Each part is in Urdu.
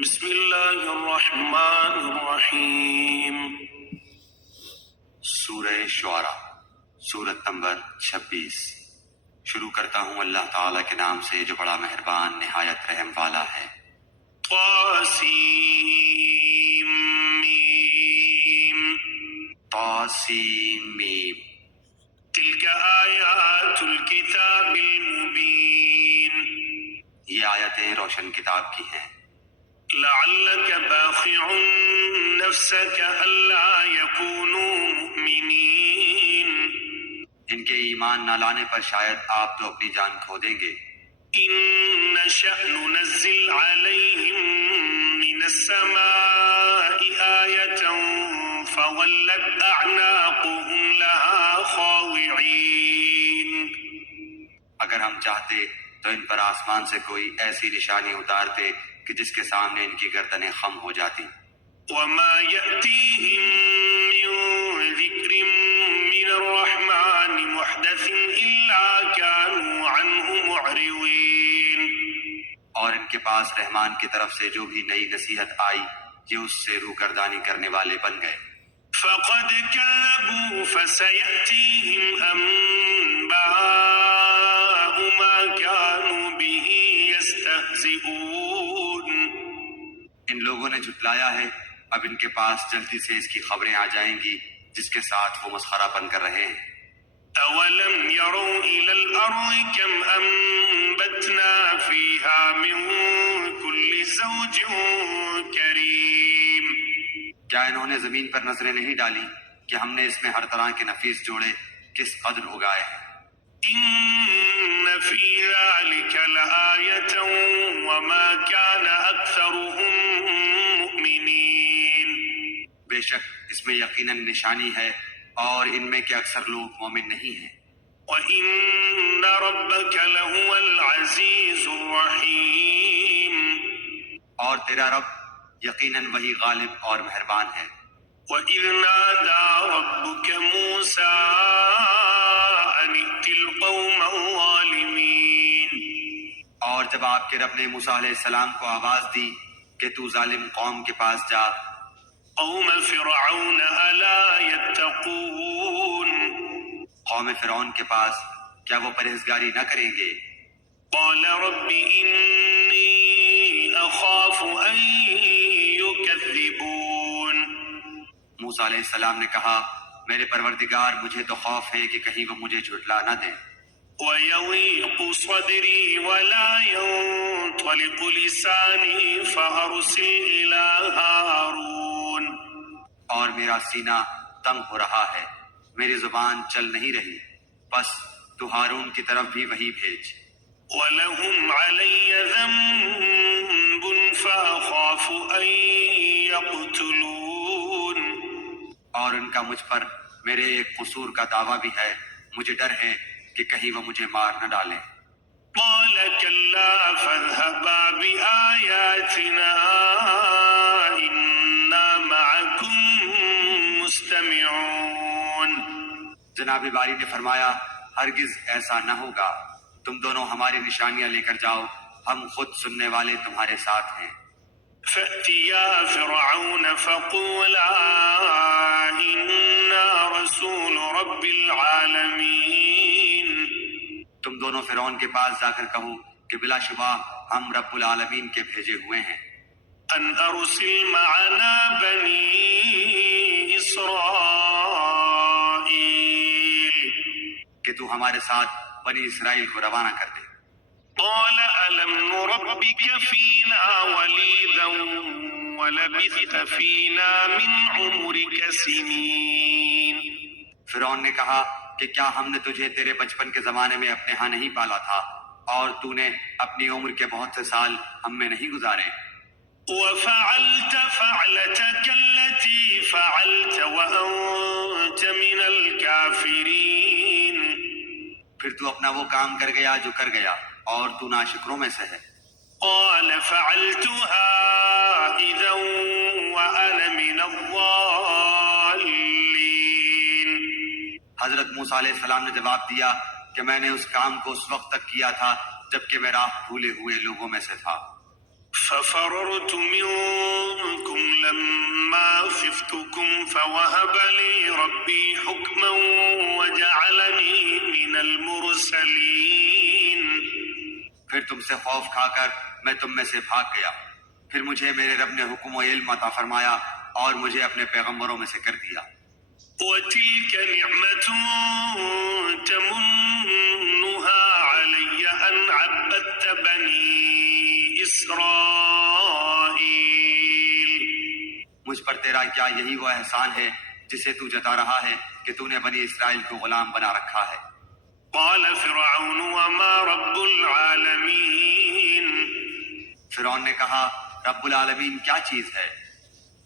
بسم اللہ الرحمن الرحیم۔ سورہ شعراء، سورت نمبر 26۔ شروع کرتا ہوں اللہ تعالیٰ کے نام سے جو بڑا مہربان نہایت رحم والا ہے۔ طاسیم میم۔ طاسیم میم۔ تلک آیات الکتاب المبین۔ یہ آیتیں روشن کتاب کی ہیں۔ لعلک باخع نفسک الا یکونوا مؤمنین۔ ان کے ایمان نہ لانے پر شاید آپ تو اپنی جان کھو دیں گے۔ ان نشأ ننزل علیہم من السماء آیۃ فولت اعناقهم لها خاضعین۔ اگر ہم چاہتے تو ان پر آسمان سے کوئی ایسی نشانی اتارتے کہ جس کے سامنے ان کی گردنیں خم ہو جاتی۔ وما یأتیہم من ذکر من الرحمن محدث الا كانوا عنہ معرضین۔ اور ان کے پاس رحمان کی طرف سے جو بھی نئی نصیحت آئی یہ اس سے روگردانی کرنے والے بن گئے۔ فقد كذبوا فسيأتيهم أنباء ما كانوا به يستهزئون۔ ان لوگوں نے جھٹلایا ہے، اب ان کے پاس جلدی سے اس کی خبریں آ جائیں گی جس کے ساتھ وہ مسخرہ بن کر رہے ہیں۔ أولم يروا إلى الأرض كم أنبتنا فيها من كل زوج كريم۔ کیا انہوں نے زمین پر نظریں نہیں ڈالی کہ ہم نے اس میں ہر طرح کے نفیس جوڑے کس قدر اگائے ہیں۔ إن في ذلك لآية وما كان أكثرهم مؤمنين۔ بے شک اس میں یقیناً نشانی ہے اور ان میں کے اکثر لوگ مومن نہیں ہیں۔ وَإِنَّ رَبَّكَ لَهُوَ الْعَزِيزُ الرَّحِيمُ۔ اور تیرا رب یقیناً وہی غالب اور مہربان ہے۔ وَإِذْ نَادَى رَبُّكَ مُوسَىٰ أَنِ ائْتِ الْقَوْمَ الظَّالِمِينَ۔ اور جب آپ کے رب نے موسیٰ علیہ السلام کو آواز دی کہ تو ظالم قوم کے پاس جا۔ قَوْمَ فِرْعَوْنَ أَلَا يَتَّقُونَ۔ قوم فرعون کے پاس کیا وہ پرہیزگاری نہ کریں گے؟ قَالَ رَبِّ إِنِّي أَخَافُ أَن يُكَذِّبُونِ۔ موسیٰ علیہ السلام نے کہا میرے پروردگار مجھے تو خوف ہے کہ کہیں وہ مجھے جھٹلا نہ دیں۔ وَيَضِيقُ صَدْرِي وَلَا يَنطَلِقُ لِسَانِي فَأَرْسِلْ إِلَىٰ هَارُونَ۔ اور میرا سینہ تنگ ہو رہا ہے، میری زبان چل نہیں رہی، بس تو ہارون کی طرف بھی وہی بھیج۔ وَلَهُمْ عَلَيَّ ذَنبٌ فَأَخَافُ أَن يَقْتُلُونِ۔ اور ان کا مجھ پر میرے ایک قصور کا دعویٰ بھی ہے، مجھے ڈر ہے کہ کہیں وہ مجھے مار نہ ڈالیں۔ قَالَ كَلَّا فَاذْهَبَا بِآيَاتِنَا إِنَّا مَعَكُمْ مُسْتَمِعُونَ۔ جناب باری نے فرمایا ہرگز ایسا نہ ہوگا، تم دونوں ہماری نشانیاں لے کر جاؤ، ہم خود سننے والے تمہارے ساتھ ہیں۔ فَأْتِيَا فِرْعَوْنَ فَقُولَا إِنَّا رَسُولُ رَبِّ الْعَالَمِينَ۔ تم دونوں فرعون کے پاس جا کر کہو کہ بلا شبہ ہم رب العالمین کے بھیجے ہوئے ہیں۔ أَنْ أَرْسِلْ مَعَنَا بَنِي إِسْرَائِيلَ۔ کہ تو ہمارے ساتھ بنی اسرائیل کو روانہ کر دے۔ قَالَ أَلَمْ نُرَبِّكَ فِينَا وَلِيدًا وَلَبِثْتَ فِينَا مِنْ عُمُرِكَ سِنِينَ۔ فرعون نے کہا کہ کیا ہم نے تجھے تیرے بچپن کے زمانے میں اپنے ہاں نہیں پالا تھا اور تو نے اپنی عمر کے بہت سے سال ہم میں نہیں گزارے؟ وَفَعَلْتَ فَعْلَتَكَ الَّتِي فَعَلْتَ وَأَنْتَ مِنَ الْكَافِرِينَ۔ پھر تو اپنا وہ کام کر گیا جو کر گیا اور تو ناشکروں میں سے ہے۔ قَالَ فَعَلْتُهَا إِذًا وَأَنَا مِنَ الضَّالِّينَ۔ حضرت موسیٰ علیہ السلام نے جواب دیا کہ میں نے اس کام کو اس وقت تک کیا تھا جبکہ میں راہ بھولے ہوئے لوگوں میں سے تھا۔ ففررت منكم لما خفتكم فوهب لي ربي حكما وجعلني من المرسلين. پھر تم سے خوف کھا کر میں تم میں سے بھاگ گیا، پھر مجھے میرے رب نے حکم و علم عطا فرمایا اور مجھے اپنے پیغمبروں میں سے کر دیا. وتلك نعمة تمنها علي أن عبدت بني إسرائيل. مجھ پر تیرا کیا یہی وہ احسان ہے جسے تو جتا رہا ہے کہ تو نے بنی اسرائیل کو غلام بنا رکھا ہے. قال فرعون وما رب العالمين. فرعون نے کہا رب العالمین کیا چیز ہے؟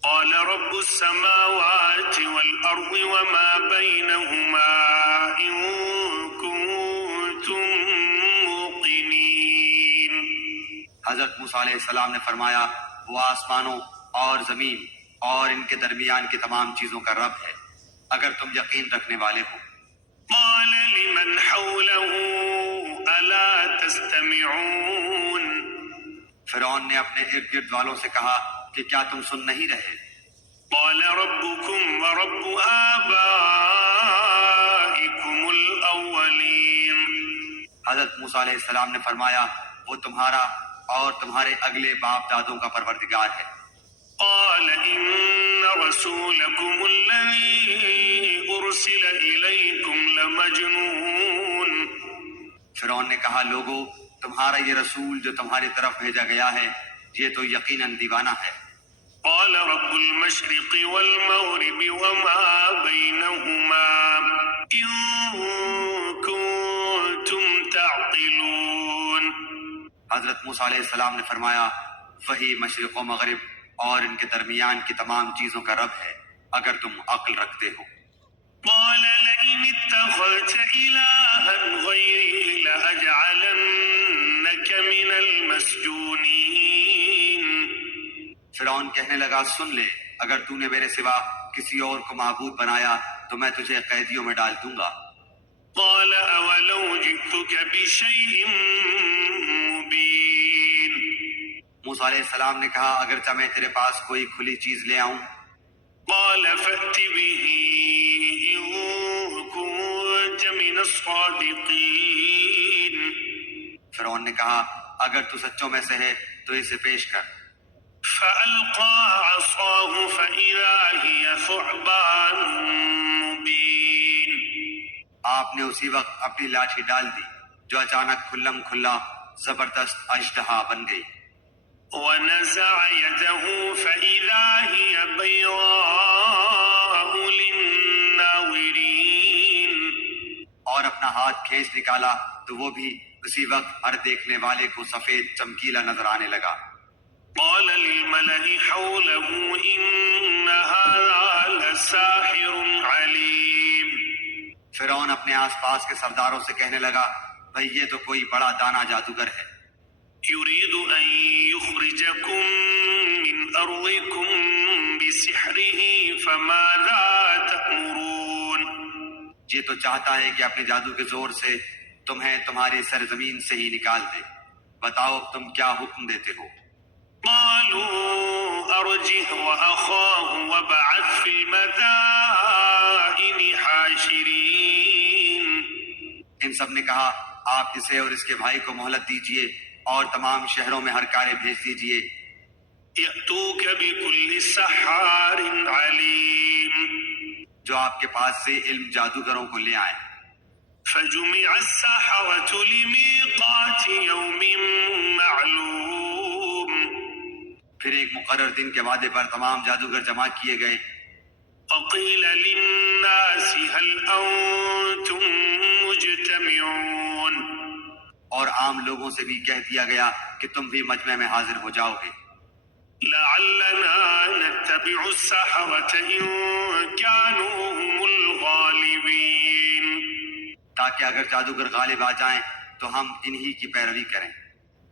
قال رب السماوات والأرض وما بينهما إن كنتم موقنين. حضرت موسیٰ علیہ السلام نے فرمایا وہ آسمانوں اور زمین اور ان کے درمیان کی تمام چیزوں کا رب ہے اگر تم یقین رکھنے والے ہو. قال لمن حوله ألا تستمعون. فرعون نے اپنے ارد گرد والوں سے کہا کہ کیا تم سن نہیں رہے؟ قال ربكم ورب آبائكم الأولين. حضرت موسیٰ علیہ السلام نے فرمایا وہ تمہارا اور تمہارے اگلے باپ دادوں کا پروردگار ہے. قال إن رسولكم الذي أرسل إليكم لمجنون. فرعون نے کہا لوگو تمہارا یہ رسول جو تمہاری طرف بھیجا گیا ہے یہ تو یقیناً دیوانہ ہے. قال رب المشرق والمغرب وما بينهما إن كنتم تعقلون. حضرت موسیٰ علیہ السلام نے فرمایا وہی مشرق و مغرب اور ان کے درمیان کی تمام چیزوں کا رب ہے اگر تم عقل رکھتے ہو. قال لئن اتخذت إلها غيري لأجعلنك من المسجونين. فرعون کہنے لگا سن لے اگر تو نے میرے سوا کسی اور کو معبود بنایا تو میں تجھے قیدیوں میں ڈال دوں گا. قال أولو جئتك بشيء مبين. موسیٰ علیہ السلام نے کہا اگرچہ میں تیرے پاس کوئی کھلی چیز لے آؤں. قال فأت به إن كنت من الصادقين. فرعون نے کہا اگر تو سچوں میں سے ہے تو اسے پیش کر. فألقى عصاه فإذا هي ثعبان مبين. آپ نے اسی وقت اپنی لاٹھی ڈال دی جو اچانک کھلم کھلا زبردست اژدہا بن گئی. ونزع يده فإذا هي بيضاء للناظرين. اور اپنا ہاتھ کھینچ نکالا تو وہ بھی اسی وقت ہر دیکھنے والے کو سفید چمکیلا نظر آنے لگا. قال للملأ حوله إن هذا لساحر عليم. فرعون اپنے آس پاس کے سرداروں سے کہنے لگا بھئی یہ تو کوئی بڑا دانا جادوگر ہے. يريد أن يخرجكم من أرضكم بسحره فماذا تأمرون. یہ تو چاہتا ہے کہ اپنے جادو کے زور سے تمہیں تمہاری سرزمین سے ہی نکال دے. بتاؤ تم کیا حکم دیتے ہو؟ قالوا أرجه وأخاه وابعث في المدائن حاشرين. ان سب نے کہا آپ اسے اور اس کے بھائی کو مہلت دیجئے اور تمام شہروں میں ہر کارے بھیج دیجئے. يأتوك بكل سحار عليم. جو آپ کے پاس سے علم جادوگروں کو لے آئیں. فجمع السحرة لميقات يوم معلوم. پھر ایک مقرر دن کے وعدے پر تمام جادوگر جمع کیے گئے. وقيل للناس هل أنتم مجتمعون. اور عام لوگوں سے بھی کہہ دیا گیا کہ تم بھی مجمع میں حاضر ہو جاؤ گے. لعلنا نتبع السحرة إن كانوا هم الغالبين. تاکہ اگر جادوگر غالب آ جائیں تو ہم انہی کی پیروی کریں.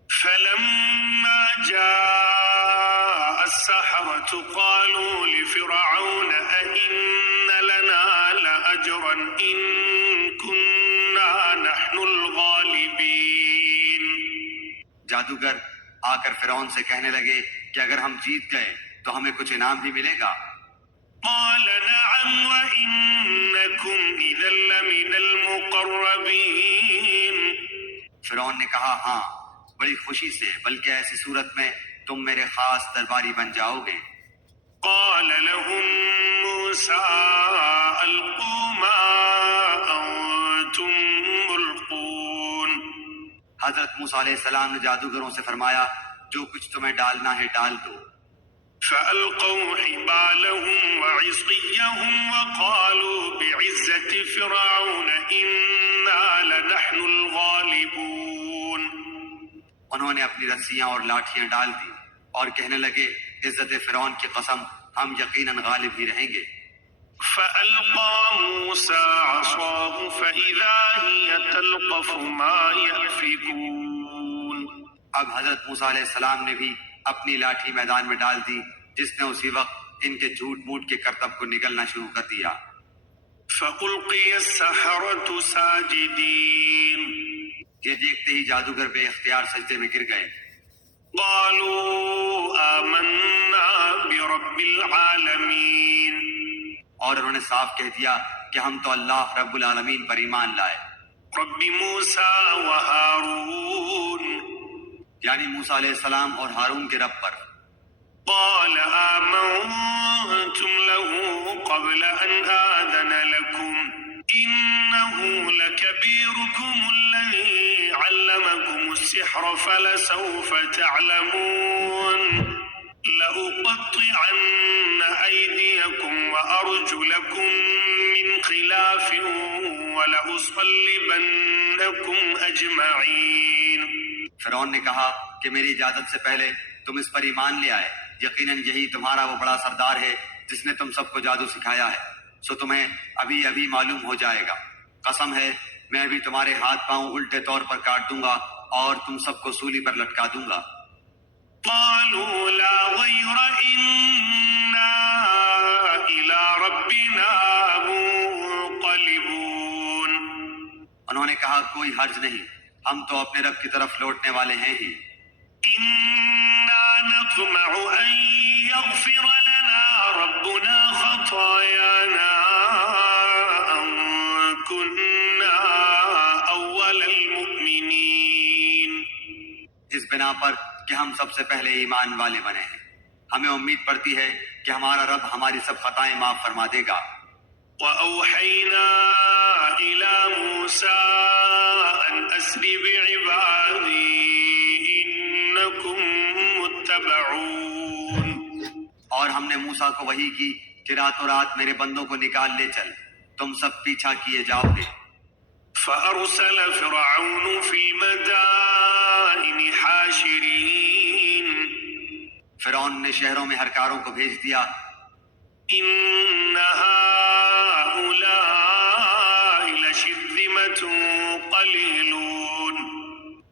فلما جاء السحرة قالوا لفرعون أئن لنا لأجرا إن كنا نحن الغالبين. جادوگر آ کر فرعون سے کہنے لگے کہ اگر ہم جیت گئے تو ہمیں کچھ انعام بھی ملے گا؟ قال نعم وإنكم إذا لمن المقربين. فرعون نے کہا ہاں، بڑی خوشی سے، بلکہ ایسی صورت میں تم میرے خاص درباری بن جاؤ گے۔ قال لهم موسى ألقوا ما أنتم ملقون. حضرت موسیٰ علیہ السلام نے جادوگروں سے فرمایا جو کچھ تمہیں ڈالنا ہے ڈال دو۔ فألقوا حبالهم وعصيهم وقالوا بعزة فرعون إنا لنحن الغالبون. انہوں نے اپنی رسیاں اور لاٹھیاں ڈال دی اور کہنے لگے عزت فرعون کی قسم ہم یقیناً غالب ہی رہیں گے۔ فألقى موسى عصاه فإذا هي تلقف ما يأفكون. اب حضرت موسیٰ علیہ السلام نے بھی اپنی لاٹھی میدان میں ڈال دی، جس نے اسی وقت ان کے جھوٹ موٹ کے کرتب کو نگلنا شروع کر دیا۔ فألقي السحرة ساجدين. یہ دیکھتے ہی جادوگر بے اختیار سجدے میں گر گئے۔ قالوا آمنا برب العالمين. اور انہوں نے صاف کہہ دیا کہ ہم تو اللہ رب العالمین پر ایمان لائے، رب موسى وهارون. یعنی موسیٰ علیہ السلام اور ہارون کے رب پر۔ قال آمنتم له قبل أن آذن لكم إنه لكبيركم الذي علمكم السحر فلسوف تعلمون لأقطعن أيديكم وأرجلكم من خلاف ولأصلبنكم أجمعين. فرعون نے کہا کہ میری اجازت سے پہلے تم اس پر ایمان لے آئے، یقیناً یہی تمہارا وہ بڑا سردار ہے جس نے تم سب کو جادو سکھایا ہے، سو تمہیں ابھی ابھی معلوم ہو جائے گا۔ قسم ہے میں ابھی تمہارے ہاتھ پاؤں الٹے طور پر کاٹ دوں گا اور تم سب کو سولی پر لٹکا دوں گا۔ قالوا لا غير إنا إلى ربنا منقلبون. انہوں نے کہا کوئی حرج نہیں، ہم تو اپنے رب کی طرف لوٹنے والے ہیں ہی۔ إنا نطمع أن يغفر لنا ربنا خطايانا أن كنا أول المؤمنين. اس بنا پر کہ ہم سب سے پہلے ایمان والے بنے ہیں، ہمیں امید پڑتی ہے کہ ہمارا رب ہماری سب خطائیں معاف فرما دے گا۔ وأوحينا إلى موسى أن أسر بعبادي إنكم متبعون. اور ہم نے موسیٰ کو وحی کی کہ راتوں رات میرے بندوں کو نکال لے چل، تم سب پیچھا کیے جاؤ گے۔ فأرسل فرعون في المدائن حاشرين. فرعون نے شہروں میں ہرکاروں کو بھیج دیا، إن هؤلاء لشرذمة قليلون.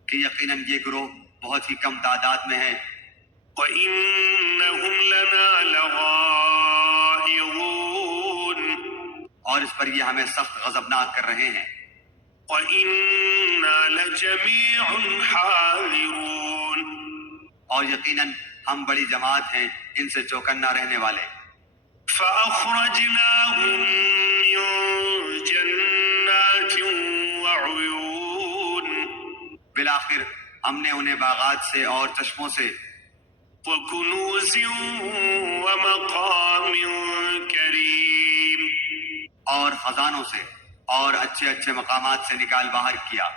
کہ یقیناً یہ گروہ بہت ہی کم تعداد میں ہے، وإنهم لنا لغائظون. اور اس پر یہ ہمیں سخت غضبناک کر رہے ہیں۔ وإنا لجميع حاذرون. اور یقیناً ہم بڑی جماعت ہیں ان سے چوکنا رہنے والے۔ فأخرجناهم من جنات وعيون. بالآخر ہم نے انہیں باغات سے اور چشموں سے وكنوز ومقام كريم. اور خزانوں سے اور اچھے اچھے مقامات سے نکال باہر کیا۔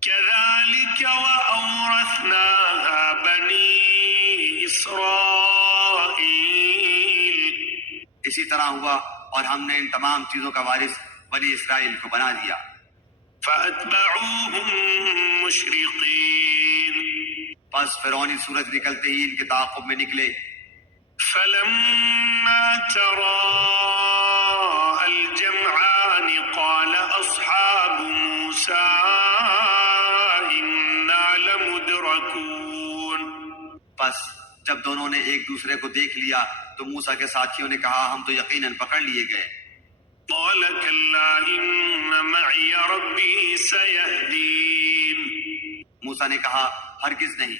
كذلك وأورثناها بني إسرائيل. اسی طرح ہوا اور ہم نے ان تمام چیزوں کا وارث بنی اسرائیل کو بنا دیا۔ فأتبعوهم مشرقين. پس فرعونی سورج نکلتے ہی ان کے تعاقب میں نکلے۔ فلما تراءى الجمعان قال أصحاب موسى إنا لمدركون. پس جب دونوں نے ایک دوسرے کو دیکھ لیا تو موسیٰ کے ساتھیوں نے کہا ہم تو یقیناً پکڑ لیے گئے۔ قال كلا إن معي ربي سيهدين. موسیٰ نے کہا ہرگز نہیں،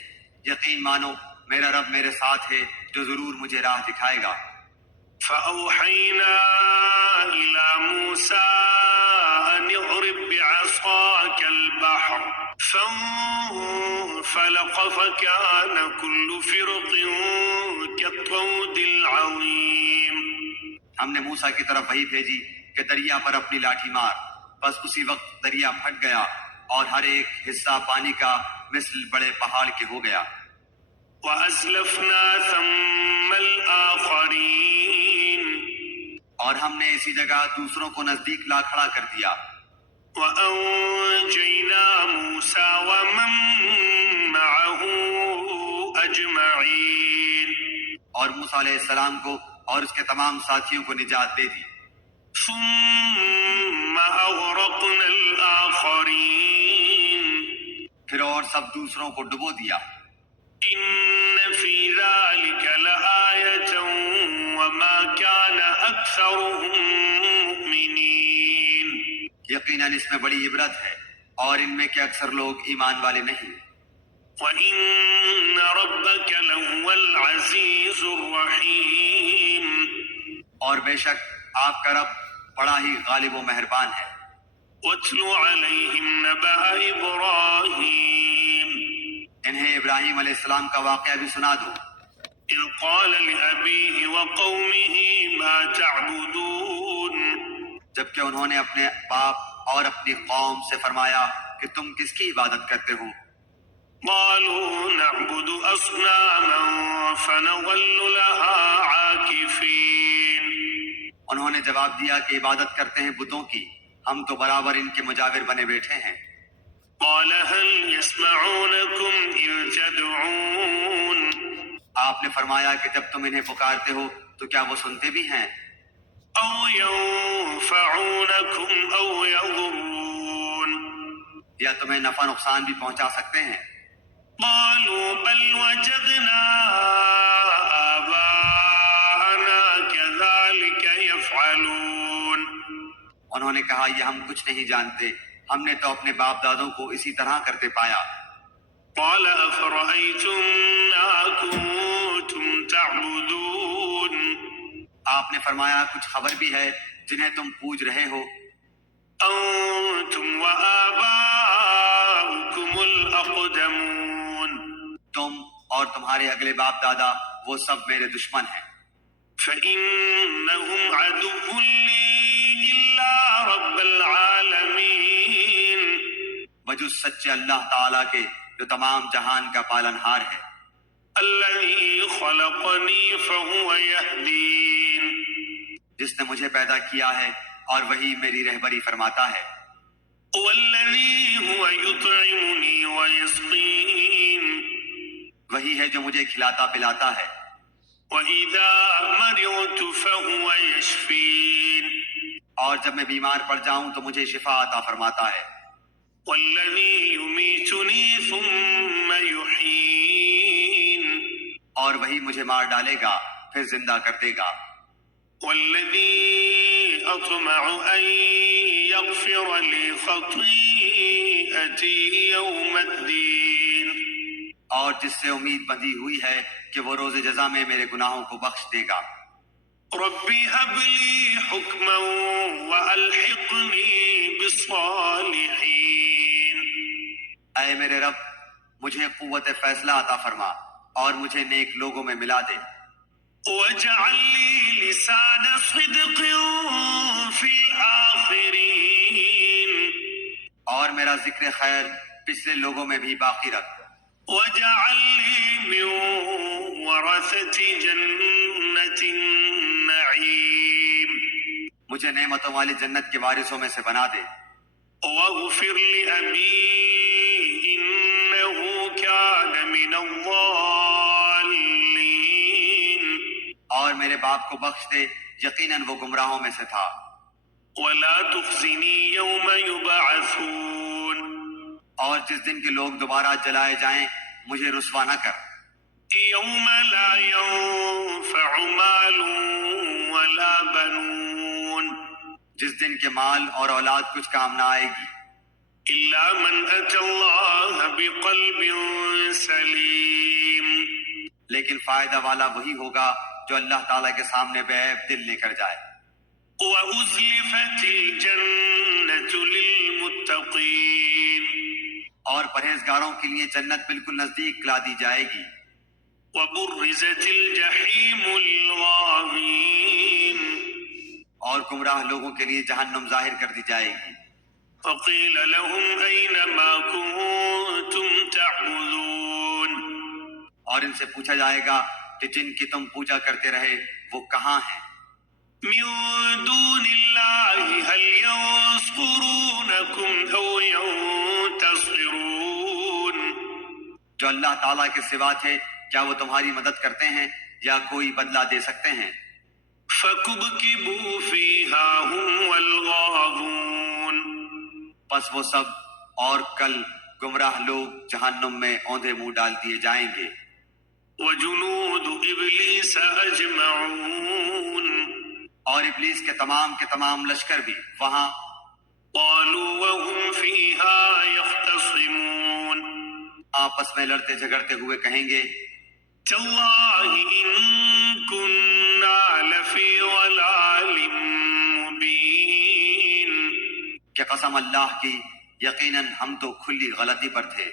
یقین مانو میرا رب میرے ساتھ ہے جو ضرور مجھے راہ دکھائے گا۔ فأوحينا إلى موسى أن اضرب بعصاك البحر فانفلق فكان كل فرق كالطود العظيم۔ ہم نے موسیٰ کی طرف وحی بھیجی کہ دریا پر اپنی لاٹھی مار، بس اسی وقت دریا پھٹ گیا اور ہر ایک حصہ پانی کا مثل بڑے پہاڑ کے ہو گیا۔ وأزلفنا ثم الآخرين، اور ہم نے اسی جگہ دوسروں کو نزدیک لا کھڑا کر دیا۔ وأنجينا موسى ومن معه أجمعين، اور موسیٰ علیہ السلام کو اور اس کے تمام ساتھیوں کو نجات دے دی۔ ثم أغرقنا الآخرين، پھر اور سب دوسروں کو ڈبو دیا۔ إن في ذلك لآية وما كان أكثرهم مؤمنين، یقیناً اس میں بڑی عبرت ہے اور ان میں کے اکثر لوگ ایمان والے نہیں۔ وإن ربك لهو العزيز الرحيم، اور بے شک آپ کا رب بڑا ہی غالب و مہربان ہے۔ واتل عليهم نبأ إبراهيم، انہیں ابراہیم علیہ السلام کا واقعہ بھی سنا دو۔ إذ قال لأبيه وقومه ما تعبدون، جبکہ انہوں نے اپنے باپ اور اپنی قوم سے فرمایا کہ تم کس کی عبادت کرتے ہو؟ قالوا نعبد أصناما فنظل لها عاكفين، انہوں نے جواب دیا کہ عبادت کرتے ہیں بتوں کی، ہم تو برابر ان کے مجاور بنے بیٹھے ہیں۔ قال هل يسمعونكم إذ تدعون، آپ نے فرمایا کہ جب تم انہیں پکارتے ہو تو کیا وہ سنتے بھی ہیں؟ أو ينفعونكم أو يضرون، یا تمہیں نفع نقصان بھی پہنچا سکتے ہیں؟ قالوا بل وجدنا آباءنا كذلك يفعلون، انہوں نے کہا یہ ہم کچھ نہیں جانتے، ہم نے تو اپنے باپ دادوں کو اسی طرح کرتے پایا۔ قال أفرأيتم ما كنتم تعبدون، آپ نے فرمایا کچھ خبر بھی ہے جنہیں تم پوج رہے ہو؟ أنتم وآباؤكم الأقدمون، تم اور تمہارے اگلے باپ دادا وہ سب میرے دشمن ہیں۔ فإنهم عدو لي إلا رب العالمين، بجز سچے اللہ تعالیٰ کے جو تمام جہان کا پالن ہار ہے۔ الذي خلقني فهو يهدين، جس نے مجھے پیدا کیا ہے اور وہی میری رہبری فرماتا ہے۔ والذي هو يطعمني ويسقين، وہی ہے جو مجھے کھلاتا پلاتا ہے۔ وإذا مرضت فهو يشفين، اور جب میں بیمار پڑ جاؤں تو مجھے شفا عطا فرماتا ہے۔ والذي يميتني ثم يحيين، اور وہی مجھے مار ڈالے گا پھر زندہ کر دے گا۔ والذي أطمع أن يغفر لي خطيئتي يوم الدين، اور جس سے امید بندھی ہوئی ہے کہ وہ روز جزا میں میرے گناہوں کو بخش دے گا۔ ربي هب لي حكما وألحقني بالصالحين، اے میرے رب مجھے قوت فیصلہ عطا فرما اور مجھے نیک لوگوں میں ملا دے۔ واجعل لي لسان صدق في الآخرين، اور میرا ذکر خیر پچھلے لوگوں میں بھی باقی رکھ۔ واجعلني من ورثة جنة النعيم، مجھے نعمتوں والی جنت کے وارثوں میں سے بنا دے۔ واغفر لأبي إنه كان من الضالين، اور میرے باپ کو بخش دے، یقیناً وہ گمراہوں میں سے تھا۔ ولا تخزني يوم يبعثون، اور جس دن کے لوگ دوبارہ جلائے جائیں مجھے رسوا نہ کر۔ يوم لا ينفع مال ولا بنون، جس دن کے مال اور اولاد کچھ کام نہ آئے گی۔ إلا من أتى الله بقلب سليم. لیکن فائدہ والا وہی ہوگا جو اللہ تعالیٰ کے سامنے بے عیب دل لے کر جائے. وأزلفت الجنة للمتقين. اور پرہیزگاروں کے لیے جنت بالکل نزدیک لا دی جائے گی. وبرزت الجحيم للغاوين. اور گمراہ لوگوں کے لیے جہنم ظاہر کر دی جائے گی. وقيل لهم أين ما كنتم تعبدون. اور ان سے پوچھا جائے گا کہ جن کی تم پوجا کرتے رہے وہ کہاں ہیں؟ من دون الله هل ينصرونكم أو ينتصرون. جو اللہ تعالیٰ کے سوا تھے کیا وہ تمہاری مدد کرتے ہیں یا کوئی بدلہ دے سکتے ہیں؟ فكبكبوا فيها هم والغاوون. پس وہ سب اور کل گمراہ لوگ جہنم میں اوندھے منہ ڈال دیے جائیں گے. وجنود إبليس أجمعون. اور ابلیس کے تمام لشکر بھی وہاں. قالوا وهم فيها يختصمون. آپس میں لڑتے جھگڑتے ہوئے کہیں گے تالله إن كنا لفي ضلال مبين. کہ قسم اللہ کی یقیناً ہم تو کھلی غلطی پر تھے.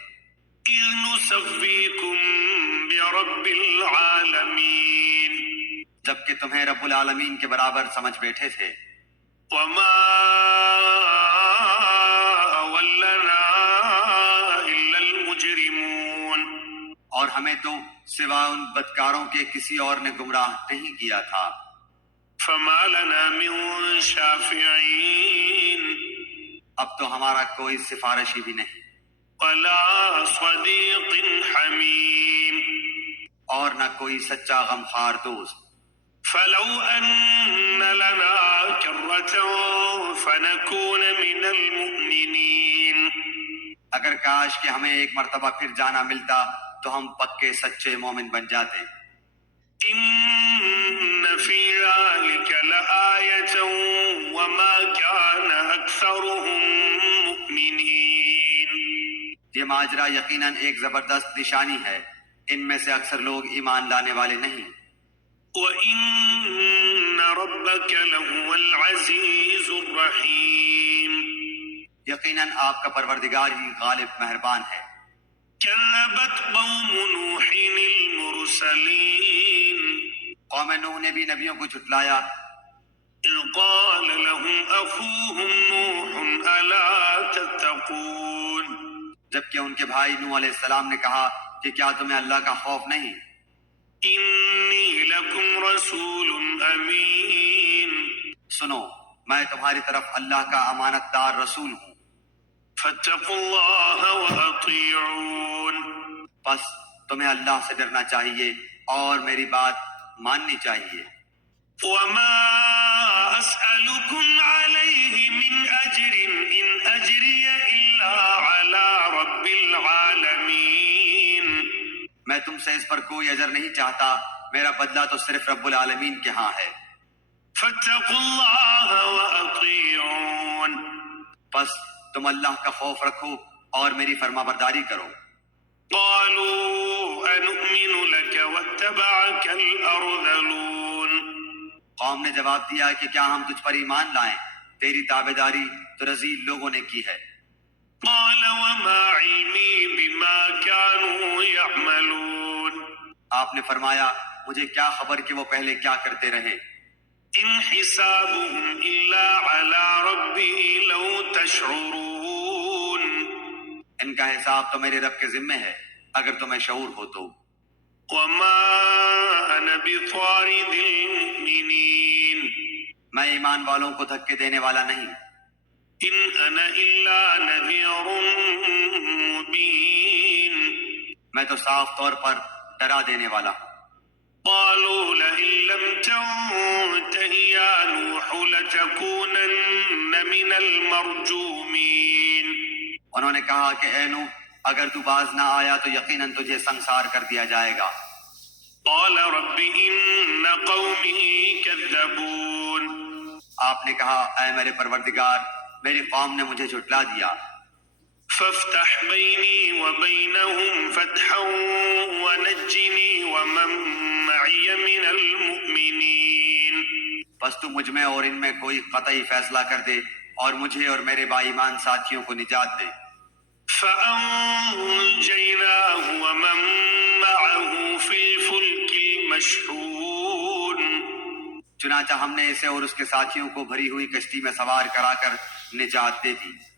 إذ نسويكم برب العالمين. جبکہ تمہیں رب العالمین کے برابر سمجھ بیٹھے تھے. وما أولنا إلا المجرمون. اور ہمیں تو سوا ان بدکاروں کے کسی اور نے گمراہ نہیں کیا تھا. فما لنا من شافعين. اب تو ہمارا کوئی سفارشی بھی نہیں ولا صديق حميم. اور نہ کوئی سچا غمخوار دوست. فلو أن لنا كرة فنكون من المؤمنين. اگر کاش کہ ہمیں ایک مرتبہ پھر جانا ملتا تو ہم پکے سچے مومن بن جاتے. إن في ذلك لآية وما كان أكثرهم مؤمنين. یہ ماجرا یقیناً ایک زبردست نشانی ہے، ان میں سے اکثر لوگ ایمان لانے والے نہیں. وَإِنَّ رَبَّكَ لَهُوَ الْعَزِيزُ الرَّحِيمُ. یقیناً آپ کا پروردگار ہی غالب مہربان ہے. كَذَّبَتْ قَوْمُ نُوحٍ الْمُرْسَلِينَ. قوم نوح نے بھی نبیوں کو جھٹلایا. إِذْ قَالَ لَهُمْ أَخُوهُمْ نُوحٌ أَلَا تَتَّقُونَ. جبکہ ان کے بھائی نوح علیہ السلام نے کہا کہ کیا تمہیں اللہ کا خوف نہیں؟ إِنِّي لَكُمْ رَسُولٌ أَمِينٌ. سنو میں تمہاری طرف اللہ کا امانت دار رسول ہوں. فَاتَّقُوا اللَّهَ وَأَطِيعُونِ. بس تمہیں اللہ سے ڈرنا چاہیے اور میری بات ماننی چاہیے. وَمَا أَسْأَلُكُمْ عَلَيْهِ مِنْ أَجْرٍ إِنْ أَجْرِيَ إِلَّا عَلَى رَبِّ الْعَالَمِينَ. میں تم سے اس پر کوئی اجر نہیں چاہتا، میرا بدلہ تو صرف رب العالمین کے ہاں ہے. فَاتَّقُوا اللَّهَ وَأَطِيعُونِ. بس تم اللہ کا خوف رکھو اور میری فرما برداری کرو. قَالُوا أَنُؤْمِنُ لَكَ وَاتَّبَعَكَ الْأَرْذَلُونَ. قوم نے جواب دیا کہ کیا ہم تجھ پر ایمان لائیں؟ تیری تابعداری تو رذیل لوگوں نے کی ہے. قَالَ وَمَا عِلْمِي بِمَا كَانُوا يَعْمَلُونَ. آپ نے فرمایا مجھے کیا خبر کہ وہ پہلے کیا کرتے رہے. إِنْ حِسَابُهُمْ إِلَّا عَلَى رَبِّي لَوْ تَشْعُرُونَ. ان کا حساب تو میرے رب کے ذمے ہے اگر تمہیں شعور ہو تو. وَمَا أَنَا بِطَارِدِ الْمُؤْمِنِينَ. میں ایمان والوں کو دھکے دینے والا نہیں. إِنْ أَنَا إِلَّا نَذِيرٌ مُبِينٌ. میں تو صاف طور پر ڈرا دینے والا ہوں. قَالُوا لَئِن لَّمْ تَنْتَهِ يَا نُوحُ لَتَكُونَنَّ مِنَ الْمَرْجُومِينَ. انہوں نے کہا کہ اے نوح اگر تو باز نہ آیا تو یقیناً تجھے سنسار کر دیا جائے گا. قَالَ رَبِّ إِنَّ قَوْمِي كَذَّبُونِ. آپ نے کہا اے میرے پروردگار میری قوم نے مجھے جھٹلا دیا. فافتح بيني وبينهم فتحا ونجني ومن معي من المؤمنين. بس تو مجھ میں اور ان میں کوئی قطعی فیصلہ کر دے اور مجھے اور میرے با ایمان ساتھیوں کو نجات دے۔ فأنجيناه ومن معه في الفلك المشحون. چنانچہ ہم نے اسے اور اس کے ساتھیوں کو بھری ہوئی کشتی میں سوار کرا کر نجات دے دی۔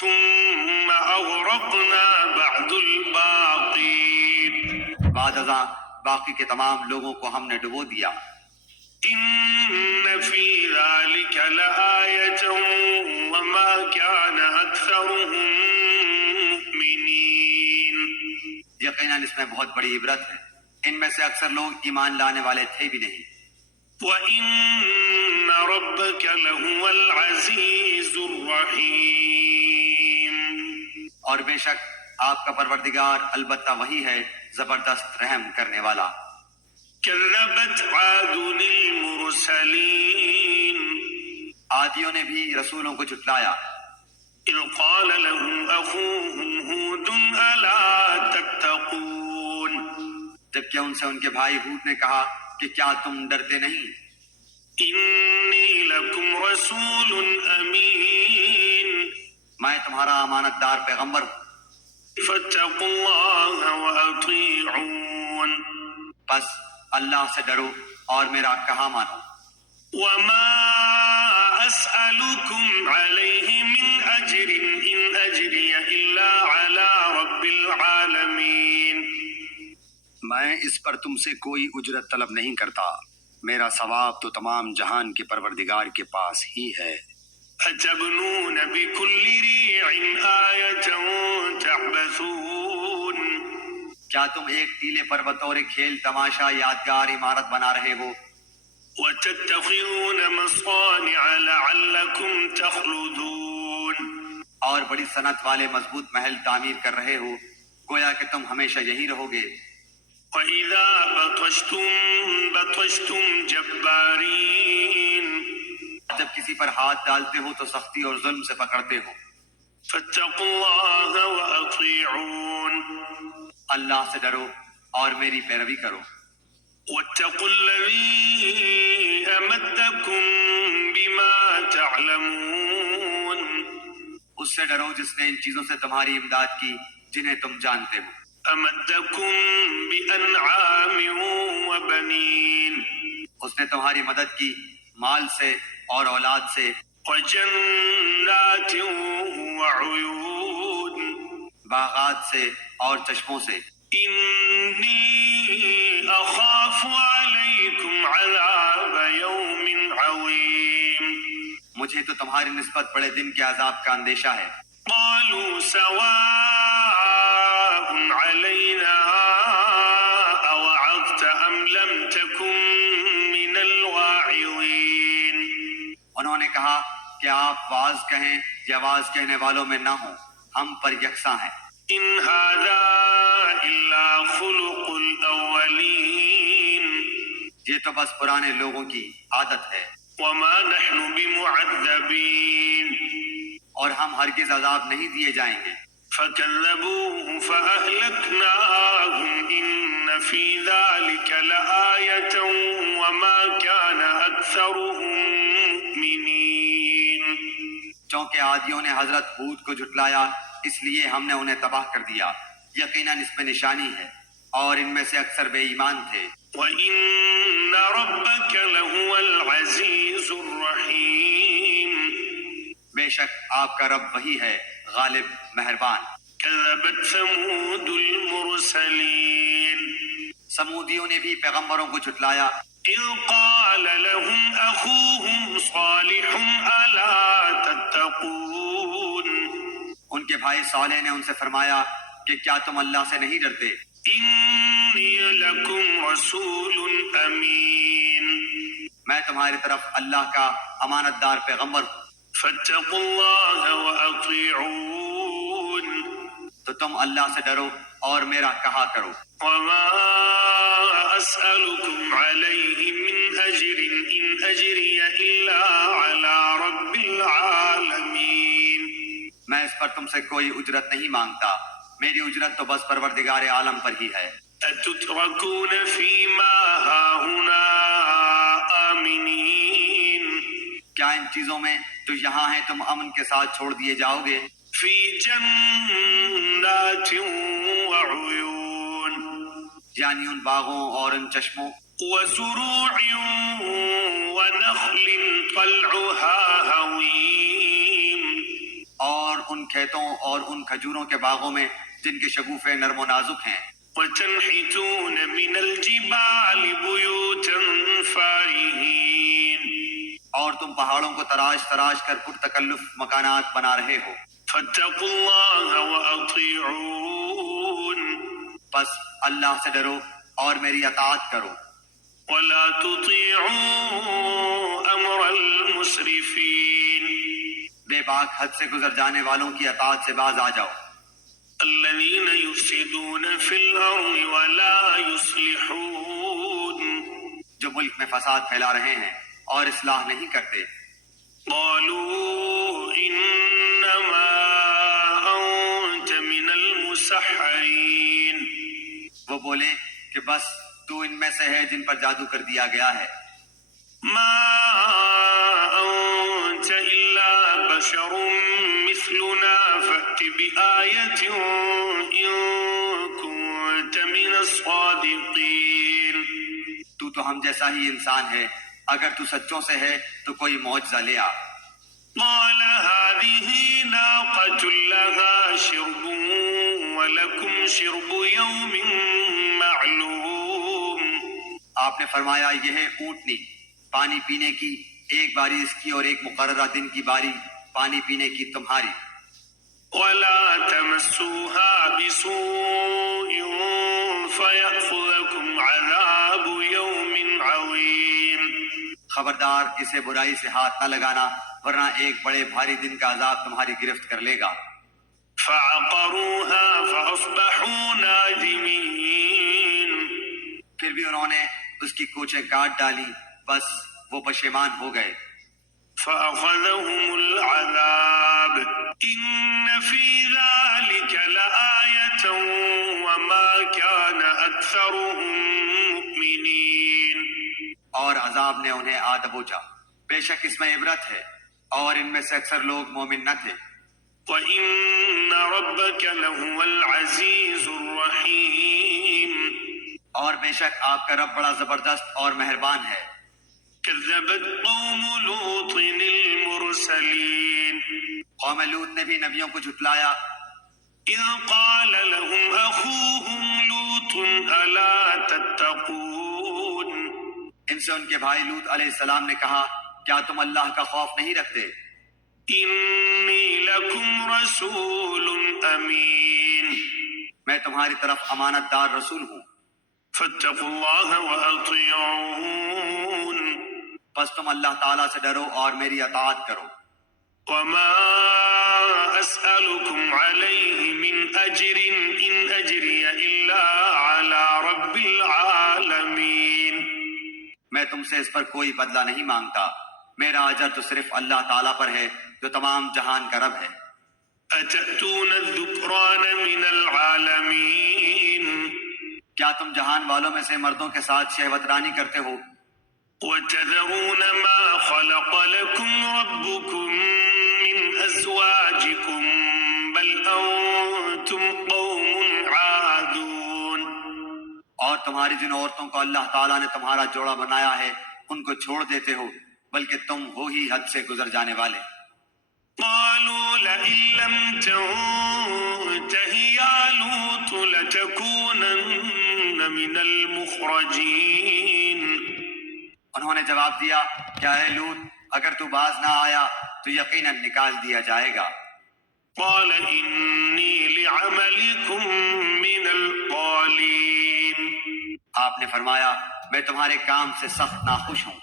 ثم أغرقنا بعد الباقين. بعد ازاں باقی کے تمام لوگوں کو ہم نے ڈبو دیا۔ إن في ذلك لآية وما كان أكثرهم مؤمنين. یقیناً اس میں بہت بڑی عبرت ہے، ان میں سے اکثر لوگ ایمان لانے والے تھے بھی نہیں۔ وَإِنَّ رَبَّكَ لَهُوَ الْعَزِيزُ الرَّحِيمُ. اور بے شک آپ کا پروردگار البتہ وہی ہے زبردست رحم کرنے والا۔ كذبت عاد المرسلين. عادیوں نے بھی رسولوں کو جھٹلایا۔ إذ قال لهم أخوهم هود ألا تتقون. جبکہ ان سے ان کے بھائی ہود نے کہا کہ کیا تم ڈرتے نہیں؟ إني لكم رسول أمين. میں تمہارا امانت دار پیغمبر ہوں، فاتقوا الله وأطيعون. بس اللہ سے ڈرو اور میرا کہا مانو۔ وما أسألكم عليه من أجر إن أجري إلا على رب العالمين. میں اس پر تم سے کوئی اجرت طلب نہیں کرتا، میرا ثواب تو تمام جہان کے پروردگار کے پاس ہی ہے۔ أتبنون بكل ريع آية تعبثون. کیا تم ایک ٹیلے پر بطور کھیل تماشا یادگار عمارت بنا رہے ہو؟ وتتخذون مصانع لعلكم تخلدون. اور بڑی صنعت والے مضبوط محل تعمیر کر رہے ہو گویا کہ تم ہمیشہ یہی رہو گے۔ وإذا بطشتم جبارين. جب کسی پر ہاتھ ڈالتے ہو تو سختی اور ظلم سے پکڑتے ہو۔ فاتقوا الله وأطيعون. اللہ سے ڈرو اور میری پیروی کرو۔ واتقوا الذي أمدكم بما تعلمون. اس سے ڈرو جس نے ان چیزوں سے تمہاری امداد کی جنہیں تم جانتے ہو۔ أمدكم بأنعام وبنين. اس نے تمہاری مدد کی مال سے اور اولاد سے، وجنات وعيون. باغات سے اور چشموں سے۔ إني أخاف عليكم عذاب يوم عظيم. مجھے تو تمہاری نسبت بڑے دن کے عذاب کا اندیشہ ہے۔ قالوا سواء علينا أوعظت أم لم تكن من الواعظين. انہوں نے کہا کہ آپ واعظ کہیں یا واعظ کہنے والوں میں نہ ہوں، ہم پر یکساں ہیں۔ إن هذا إلا خلق الأولين. یہ تو بس پرانے لوگوں کی عادت ہے، وما نحن بمعذبين. اور ہم ہرگز عذاب نہیں دیے جائیں گے۔ فكذبوه فأهلكناهم إن في ذلك لآية وما كان أكثرهم مؤمنين. چونکہ عادیوں نے حضرت ہود کو جھٹلایا اس لیے ہم نے انہیں تباہ کر دیا، یقیناً اس میں نشانی ہے اور ان میں سے اکثر بے ایمان تھے۔ وَإِنَّ رَبَّكَ لَهُوَ الْعَزِيزُ الرَّحِيمُ. بے شک آپ کا رب وہی ہے غالب مہربان۔ كذبت ثمود المرسلين. سمودیوں نے بھی پیغمبروں کو جھٹلایا۔ إذ قال لهم أخوهم صالح ألا تتقون. ان کے بھائی صالح نے ان سے فرمایا کہ کیا تم اللہ سے نہیں ڈرتے؟ إني لكم رسول أمين. میں تمہاری طرف اللہ کا امانت دار پیغمبر ہوں، فاتقوا الله وأطيعون. تو تم اللہ سے ڈرو اور میرا کہا کرو۔ وما أسألكم عليه من أجر إن أجري إلا على رب العالمين. میں اس پر تم سے کوئی اجرت نہیں مانگتا، میری اجرت تو بس پروردگار عالم پر ہی ہے۔ أتتركون فيما هاهنا آمنين کیا ان چیزوں میں جو یہاں ہیں تم امن کے ساتھ چھوڑ دیے جاؤ گے؟ في جنات وعيون یعنی ان باغوں اور ان چشموں، وزروع ونخل طلعها هضيم اور ان کھیتوں اور ان کھجوروں کے باغوں میں جن کے شگوفے نرم و نازک ہیں، وتنحتون من الجبال بيوتا فارهين اور تم پہاڑوں کو تراش تراش کر پرتکلف مکانات بنا رہے ہو۔ فاتقوا الله وأطيعون پس اللہ سے ڈرو اور میری اطاعت کرو، ولا تطيعوا أمر المسرفين بے باک حد سے گزر جانے والوں کی اطاعت سے باز آ جاؤ، الذين يفسدون في الأرض ولا يصلحون جو ملک میں فساد پھیلا رہے ہیں اور اصلاح نہیں کرتے۔ قالوا إنما أنت من المسحرين وہ بولے کہ بس تو ان میں سے ہے جن پر جادو کر دیا گیا ہے، ما أنت إلا بشر مثلنا فأت بآية إن كنت من الصادقين تو ہم جیسا ہی انسان ہے، اگر تو سچوں سے ہے تو کوئی معجزہ لے آ۔ قال هذه ناقة لها شرب ولكم شرب يوم معلوم آپ نے فرمایا یہ ہے اونٹنی، پانی پینے کی ایک باری اس کی اور ایک مقررہ دن کی باری پانی پینے کی تمہاری۔ ولا تمسوها بسوء فيأخذكم عذاب يوم عظيم خبردار اسے برائی سے ہاتھ نہ لگانا ورنہ ایک بڑے بھاری دن کا عذاب تمہاری گرفت کر لے گا۔ فعقروها فأصبحوا نادمين پھر بھی انہوں نے اس کی کوچیں کاٹ ڈالی، بس وہ پشیمان ہو گئے۔ فأخذهم العذاب إن في ذلك لآية وما كان أكثرهم مؤمنين اور عذاب نے انہیں آ دبوچا، بے شک اس میں عبرت ہے اور ان میں سے اکثر لوگ مومن نہ تھے۔ وَإِنَّ رَبَّكَ لَهُوَ الْعَزِيزُ الرَّحِيمُ اور بے شک آپ کا رب بڑا زبردست اور مہربان ہے۔ كذبت قوم لوط المرسلين قوم لوط نے بھی نبیوں کو جھٹلایا، إذ قال لهم أخوهم لوط ألا تتقون ان سے ان کے بھائی لوط علیہ السلام نے کہا کیا تم اللہ کا خوف نہیں رکھتے؟ إني لكم رسول أمين میں تمہاری طرف امانت دار رسول ہوں، فاتقوا الله وأطيعون بس تم اللہ تعالیٰ سے ڈرو اور میری اطاعت کرو۔ وما أسألكم عليه من أجر إن أجري إلا على رب العالمين میں تم سے اس پر کوئی بدلہ نہیں مانگتا، میرا اجر تو صرف اللہ تعالیٰ پر ہے جو تمام جہان کا رب ہے۔ أتأتون الذكران من العالمين کیا تم جہان والوں میں سے مردوں کے ساتھ شہوت رانی کرتے ہو وتذرون ما خلق لكم ربكم من أزواجكم بل أنتم قوم عادون اور تمہاری جن عورتوں کو اللہ تعالیٰ نے تمہارا جوڑا بنایا ہے ان کو چھوڑ دیتے ہو، بلکہ تم ہو ہی حد سے گزر جانے والے۔ قالوا لئن لم تنته يا لوط لتكونن من المخرجين انہوں نے جواب دیا کیا ہے لوط اگر تو باز نہ آیا تو یقیناً نکال دیا جائے گا۔ قال إني لعملكم من القالين آپ نے فرمایا میں تمہارے کام سے سخت ناخوش ہوں،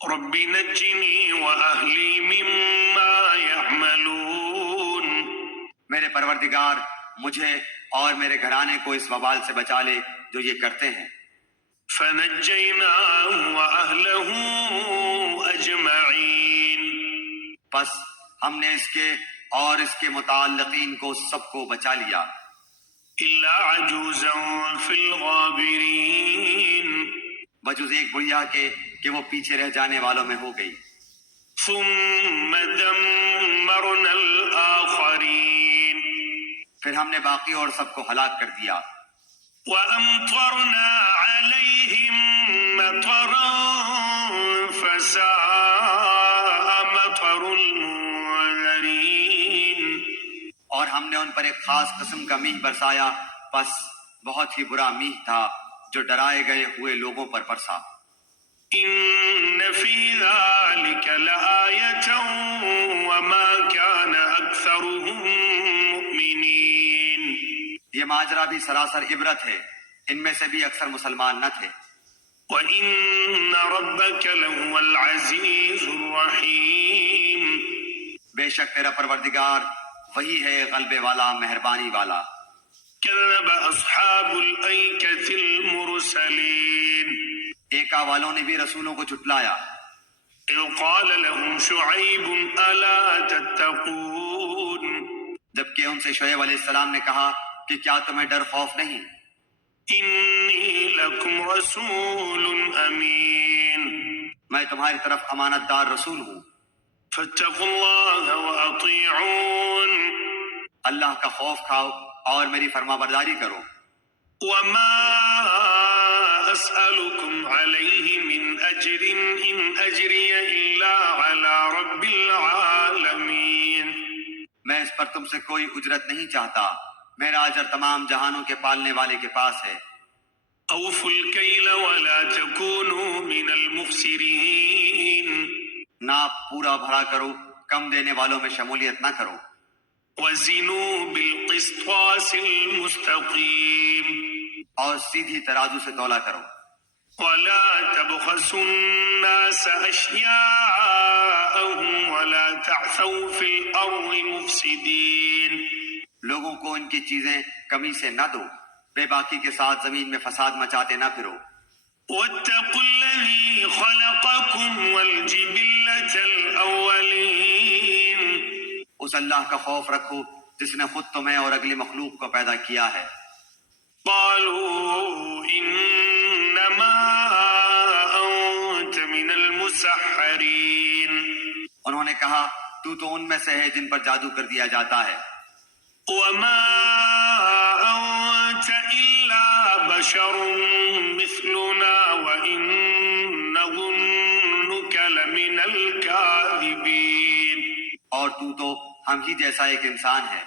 رب نجني وأهلي مما يعملون میرے پروردگار مجھے اور میرے گھرانے کو اس وبال سے بچا لے جو یہ کرتے ہیں۔ فنجيناه وأهله أجمعين پس ہم نے اس کے اور اس کے متعلقین کو سب کو بچا لیا إلا عجوزا في الغابرين بجز ایک بڑھیا کے کہ وہ پیچھے رہ جانے والوں میں ہو گئی. ثم دمرنا الآخرين پھر ہم نے باقی اور سب کو ہلاک کر دیا. وأمطرنا عليهم مطرا فساء مطر المنذرين اور ہم نے ان پر ایک خاص قسم کا میہ برسایا، بس بہت ہی برا میہ تھا جو ڈرائے گئے ہوئے لوگوں پر برسا. إن في ذلك لآية وما كان أكثرهم مؤمنين یہ ماجرا بھی سراسر عبرت ہے، ان میں سے بھی اکثر مسلمان نہ تھے. وإن ربك لهو العزيز الرحيم بے شک تیرا پروردگار وہی ہے غلبے والا، مہربانی والا. كذب أصحاب الأيكة المرسلين ایکا والوں نے بھی رسولوں کو جھٹلایا. إذ قال لهم شعيب ألا تتقون جبکہ ان سے شعیب علیہ السلام نے کہا کہ کیا تمہیں ڈر خوف نہیں؟ إني لكم رسول أمين میں تمہاری طرف امانت دار رسول ہوں. فاتقوا الله وأطيعون اللہ کا خوف کھاؤ اور میری فرما برداری کرو. وما أسألكم عليه من أجر إن أجري إلا على رب العالمين میں اس پر تم سے کوئی اجرت نہیں چاہتا، میرا اجر تمام جہانوں کے پالنے والے کے پاس ہے. أوفوا الكيل ولا تكونوا من المخسرين ناپ پورا بھرا کرو، کم دینے والوں میں شمولیت نہ کرو. وزنوا بالقسطاس المستقيم اور سیدھی ترازو سے تولا کرو. ولا تبخسوا الناس أشياءهم ولا تعثوا في الأرض مفسدين لوگوں کو ان کی چیزیں کمی سے نہ دو، بے باکی کے ساتھ زمین میں فساد مچاتے نہ پھرو. واتقوا الذي خلقكم والجبلة الأولين اس اللہ کا خوف رکھو جس نے خود تمہیں اور اگلی مخلوق کو پیدا کیا ہے. قالوا إنما أنت من المسحرين انہوں نے کہا تو ان میں سے ہے جن پر جادو کر دیا جاتا ہے. وما أنت إلا بشر مثلنا وإن نظنك لمن الكاذبين اور تو ہم ہی جیسا ایک انسان ہے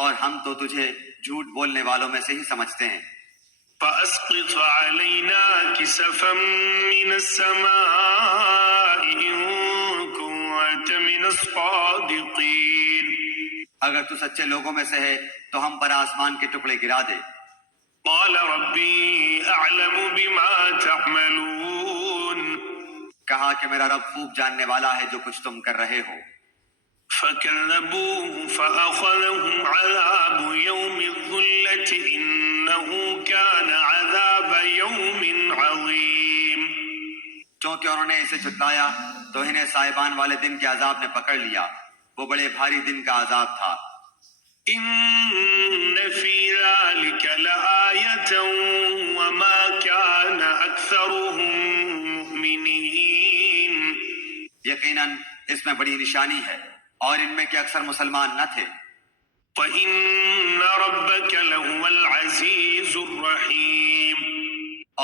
اور ہم تو تجھے جھوٹ بولنے والوں میں سے ہی سمجھتے ہیں. فأسقط علينا كسفا من السماء إن كنت من الصادقين اگر تو سچے لوگوں میں سے ہے تو ہم پر آسمان کے ٹکڑے گرا دے. قال ربي أعلم بما تعملون کہا کہ میرا رب خوب جاننے والا ہے جو کچھ تم کر رہے ہو. فكذبوه فأخذهم عذاب يوم الظلة إنه كان عذاب يوم عظيم چونکہ انہوں نے اسے جھٹلایا تو انہیں صاحبان والے دن کے عذاب نے پکڑ لیا، وہ بڑے بھاری دن کا عذاب تھا. إن في ذلك لآية وما كان أكثرهم مؤمنين یقیناً اس میں بڑی نشانی ہے اور ان میں کہ اکثر مسلمان نہ تھے. وإن ربك لهو العزيز الرحيم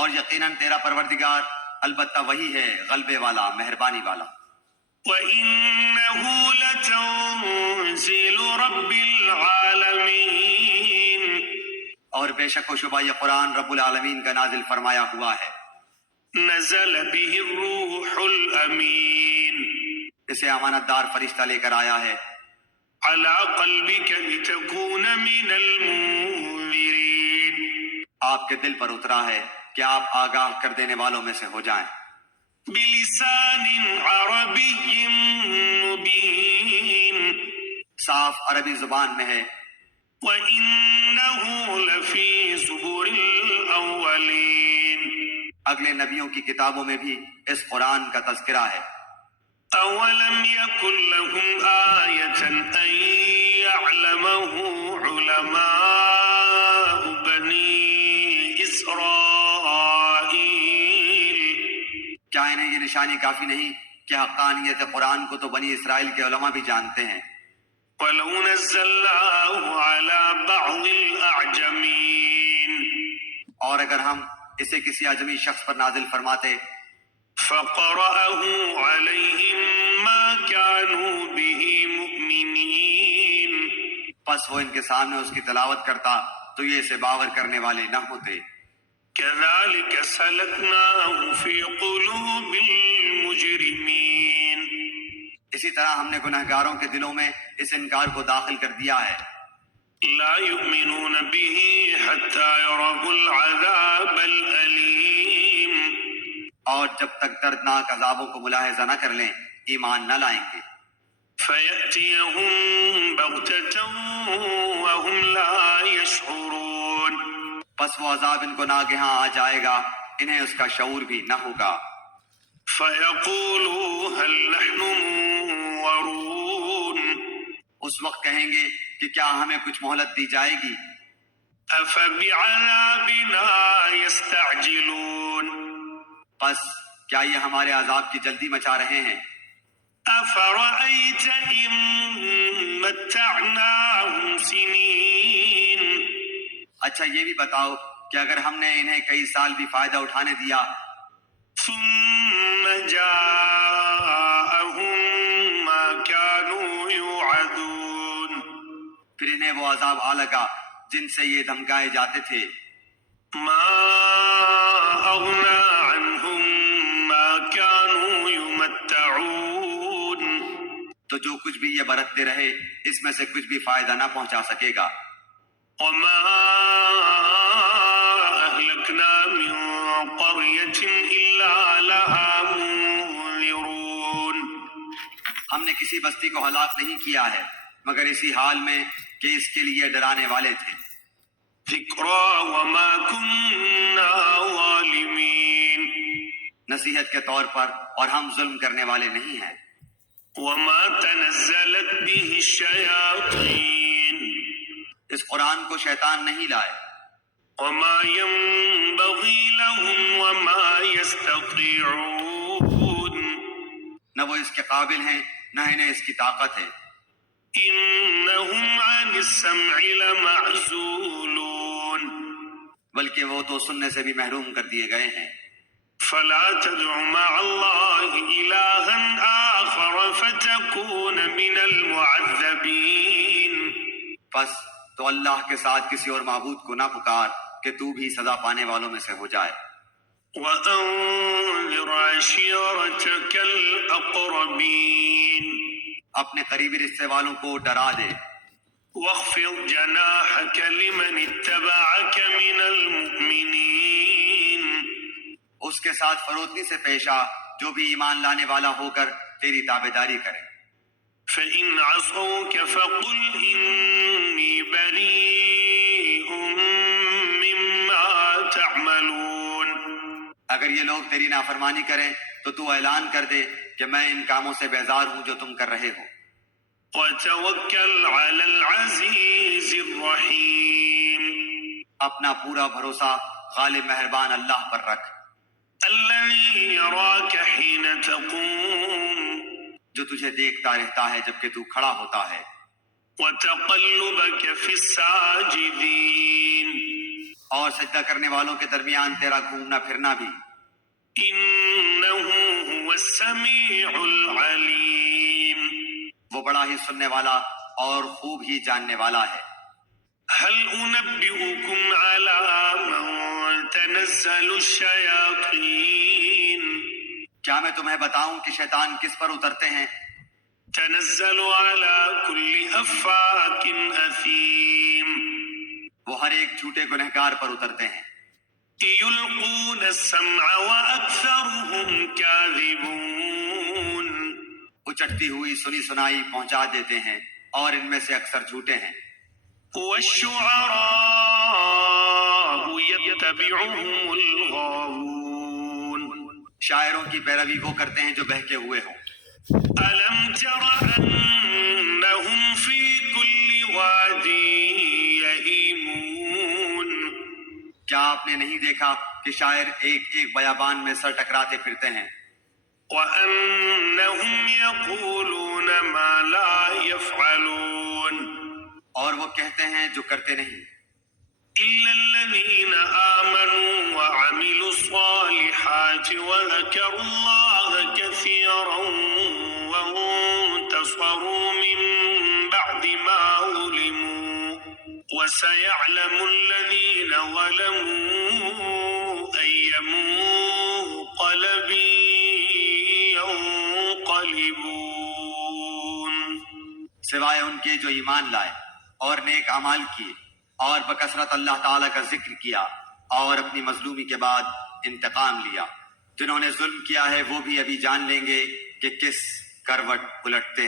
اور یقیناً تیرا پروردگار البتہ وہی ہے غلبے والا، مہربانی والا. وإنه لتنزيل رب العالمين اور بے شک و شبہ یہ قرآن رب العالمین کا نازل فرمایا ہوا ہے. نزل به الروح الأمين اسے امانت دار فرشتہ لے کر آیا ہے على قلبك لتكون من المنذرين آپ کے دل پر اترا ہے کہ آپ آگاہ کر دینے والوں میں سے ہو جائیں. بلسان عربي مبين صاف عربی زبان میں ہے. وإنه لفي زبر الأولين اگلے نبیوں کی کتابوں میں بھی اس قرآن کا تذکرہ ہے. أولم يكن لهم آية أن ليعلمه علماء بني إسرائيل کیا انہیں یہ نشانی کافی نہیں کہ حقانیت قرآن کو تو بنی اسرائیل کے علماء بھی جانتے ہیں؟ ولو نزلناه على بعض الأعجمين اور اگر ہم اسے کسی اعجمی شخص پر نازل فرماتے فقرأه عليهم ما كانوا به مؤمنين پس وہ ان کے سامنے اس کی تلاوت کرتا تو یہ اسے باور کرنے والے نہ ہوتے۔ كذلك سلكناه في قلوب المجرمين اسی طرح ہم نے گنہگاروں کے دلوں میں اس انکار کو داخل کر دیا ہے۔ لا يؤمنون به حتى يروا العذاب الأليم اور جب تک دردناک عذابوں کو ملاحظہ نہ کر لیں ایمان نہ لائیں گے۔ فيأتيهم بغتة وهم لا يشعرون پس وہ عذاب ان کو ناگہاں آ جائے گا، انہیں اس کا شعور بھی نہ ہوگا۔ فيقولوا هل نحن منظرون اس وقت کہیں گے کہ کیا ہمیں کچھ مہلت دی جائے گی؟ أفبعذابنا يستعجلون پس کیا یہ ہمارے عذاب کی جلدی مچا رہے ہیں؟ أفرأيت إن متعناهم سنين اچھا یہ بھی بتاؤ کہ اگر ہم نے انہیں کئی سال بھی فائدہ اٹھانے دیا ثم جاءهم ما كانوا يوعدون پھر انہیں وہ عذاب آ لگا جن سے یہ دھمکائے جاتے تھے، ما أغنى عنهم ما كانوا يمتعون تو جو کچھ بھی یہ برتتے رہے اس میں سے کچھ بھی فائدہ نہ پہنچا سکے گا۔ وما أهلكنا من قرية إلا لها منذرون ہم نے کسی بستی کو ہلاک نہیں کیا ہے مگر اسی حال میں کہ اس کے لیے ڈرانے والے تھے۔ ذكرى وما كنا ظالمين نصیحت کے طور پر، اور ہم ظلم کرنے والے نہیں ہیں۔ وما تنزلت به الشياطين اس قرآن کو شیطان نہیں لائے، وما ينبغي لهم وما يستطيعون نہ وہ اس کے قابل ہیں نہ انہیں اس کی طاقت ہے۔ إنهم عن السمع لمعزولون بلکہ وہ تو سننے سے بھی محروم کر دیے گئے ہیں۔ فلا تدع مع الله إلها آخر فتكون من المعذبين پس تو اللہ کے ساتھ کسی اور معبود کو نہ پکار کہ تو بھی سزا پانے والوں میں سے ہو جائے۔ وأنذر عشيرتك الأقربين اپنے قریبی رشتے والوں کو ڈرا دے، واخفض جناحك لمن اتبعك من المؤمنين اس کے ساتھ فروتنی سے پیش آ جو بھی ایمان لانے والا ہو کر تیری تابعداری کرے۔ فإن عصوك فقل إني بريء مما تعملون اگر یہ لوگ تیری نافرمانی کریں تو تو اعلان کر دے کہ میں ان کاموں سے بیزار ہوں جو تم کر رہے ہو۔ وتوكل على العزيز الرحيم اپنا پورا بھروسہ غالب مہربان اللہ پر رکھ، الذي يراك حين تقوم جو تجھے دیکھتا رہتا ہے جبکہ تو کھڑا ہوتا ہے، وتقلبك في الساجدين اور سجدہ کرنے والوں کے درمیان تیرا گھومنا پھرنا بھی۔ إنه هو السميع العليم وہ بڑا ہی سننے والا اور خوب ہی جاننے والا ہے۔ هل أنبئكم على من تنزل الشياطين کیا میں تمہیں بتاؤں کہ شیطان کس پر اترتے ہیں؟ تنزل على كل أفاك أثيم وہ ہر ایک جھوٹے گنہگار پر اترتے ہیں۔ يلقون السمع وأكثرهم كاذبون اچٹتی ہوئی سنی سنائی پہنچا دیتے ہیں اور ان میں سے اکثر جھوٹے ہیں۔ والشعراء يتبعهم الغاوون شاعروں کی پیروی وہ کرتے ہیں جو بہکے ہوئے ہوں۔ ألم تر أنهم في كل آپ نے نہیں دیکھا کہ شاعر ایک ایک بیابان میں سر ٹکراتے پھرتے ہیں وأنهم يقولون ما لا يفعلون اور وہ کہتے ہیں جو کرتے نہیں إلا الذين آمنوا وعملوا الصالحات وذكروا الله كثيرا وانتصروا من بعد ما ظلموا وسيعلم الذين ظلموا أي منقلب ينقلبون سوائے ان کے جو ایمان لائے اور نیک اعمال کیے اور بکثرت اللہ تعالیٰ کا ذکر کیا اور اپنی مظلومی کے بعد انتقام لیا. جنہوں نے ظلم کیا ہے وہ بھی ابھی جان لیں گے کہ کس کروٹ الٹتے